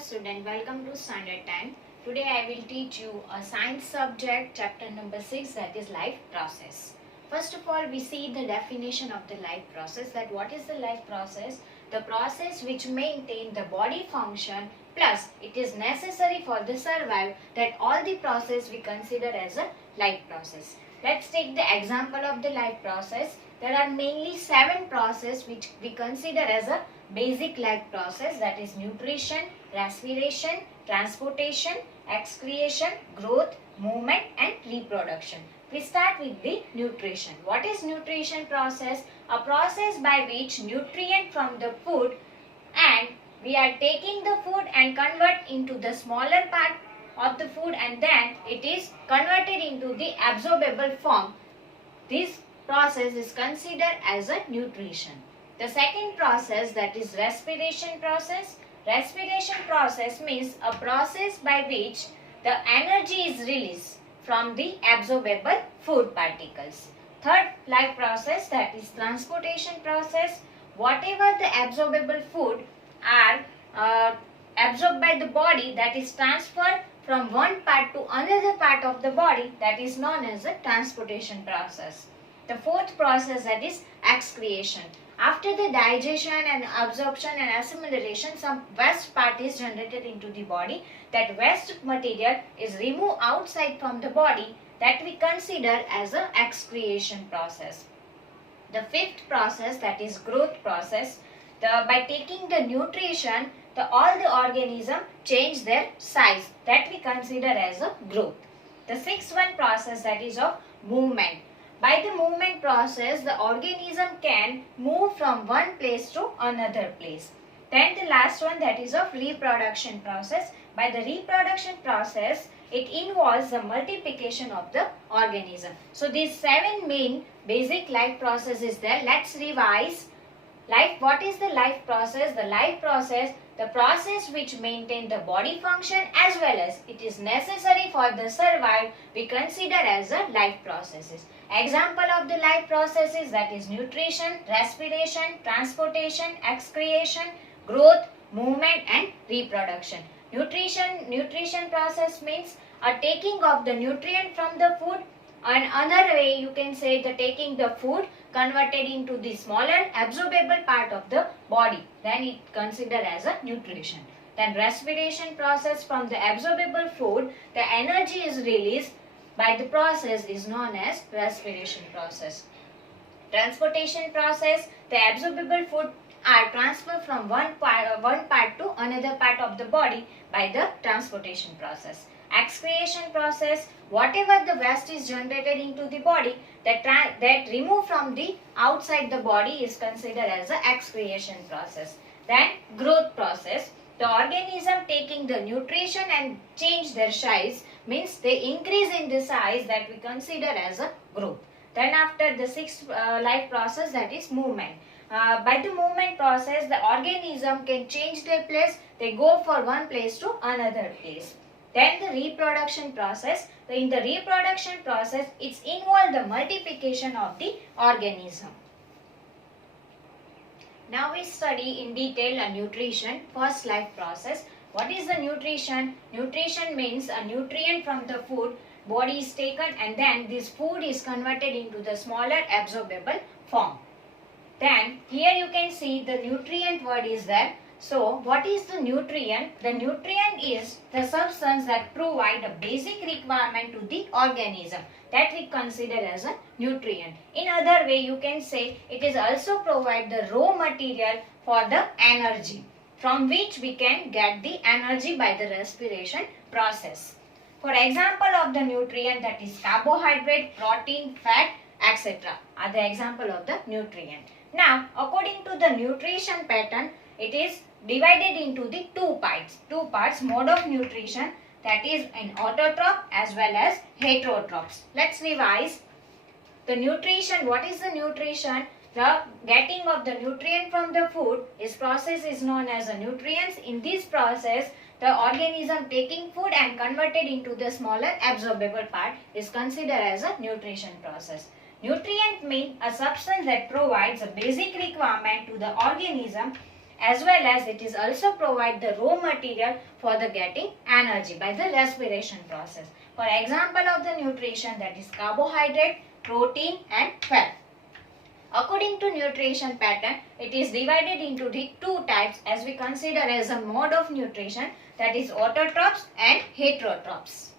student, welcome to standard 10. Today I will teach you a science subject chapter number 6, that is life process. First of all, we see the definition of the life process, that what is the life process? The process which maintain the body function plus it is necessary for the survival, that all the process we consider as a life process. Let's take the example of the life process. There are mainly 7 processes which we consider as a basic life process, that is nutrition, respiration, transportation, excretion, growth, movement and reproduction. We start with the nutrition. What is nutrition process? A process by which nutrient from the food and we are taking the food and convert into the smaller part of the food and then it is converted into the absorbable form. This process is considered as a nutrition. The second process, that is respiration process. Respiration process means a process by which the energy is released from the absorbable food particles. Third life process, that is transportation process. Whatever the absorbable food are absorbed by the body, that is transferred from one part to another part of the body, that is known as a transportation process. The fourth process, that is excretion. After the digestion and absorption and assimilation, some waste part is generated into the body. That waste material is removed outside from the body, that we consider as an excretion process. The fifth process, that is growth process. By taking the nutrition, all the organism change their size, that we consider as a growth. The sixth one process, that is of movement. By the movement process, the organism can move from one place to another place. Then the last one, that is of reproduction process. By the reproduction process, it involves the multiplication of the organism. So these 7 main basic life processes there. Let's revise. What is the life process? The life process, the process which maintain the body function as well as it is necessary for the survival, we consider as a life processes. Example of the life processes, that is nutrition, respiration, transportation, excretion, growth, movement and reproduction. Nutrition process means a taking of the nutrient from the food. Another way you can say the taking the food converted into the smaller absorbable part of the body, then it considered as a nutrition. Then respiration process, from the absorbable food the energy is released by the process is known as respiration process. Transportation process, the absorbable food are transferred from one part to another part of the body by the transportation process. Excretion process, whatever the waste is generated into the body that removed from the outside the body is considered as the excretion process. Then growth process, the organism taking the nutrition and change their size, means they increase in the size, that we consider as a growth. Then after the sixth life process, that is movement. By the movement process, the organism can change their place, they go from one place to another place. Then the reproduction process. In the reproduction process, it's involved the multiplication of the organism. Now we study in detail a nutrition, first life process. What is the nutrition? Nutrition means a nutrient from the food, body is taken and then this food is converted into the smaller absorbable form. Then here you can see the nutrient word is there. So what is the nutrient? The nutrient is the substance that provide a basic requirement to the organism, that we consider as a nutrient. In other way you can say it is also provide the raw material for the energy, from which we can get the energy by the respiration process. For example of the nutrient, that is carbohydrate, protein, fat, etc. are the example of the nutrient. Now according to the nutrition pattern, it is divided into the two parts, mode of nutrition, that is an autotroph as well as heterotrophs. Let's revise. The nutrition, what is the nutrition? The getting of the nutrient from the food process is known as a nutrients. In this process, the organism taking food and converted into the smaller absorbable part is considered as a nutrition process. Nutrient means a substance that provides a basic requirement to the organism as well as it is also provide the raw material for the getting energy by the respiration process. For example of the nutrition, that is carbohydrate, protein and fat. According to nutrition pattern, it is divided into the two types as we consider as a mode of nutrition, that is autotrophs and heterotrophs.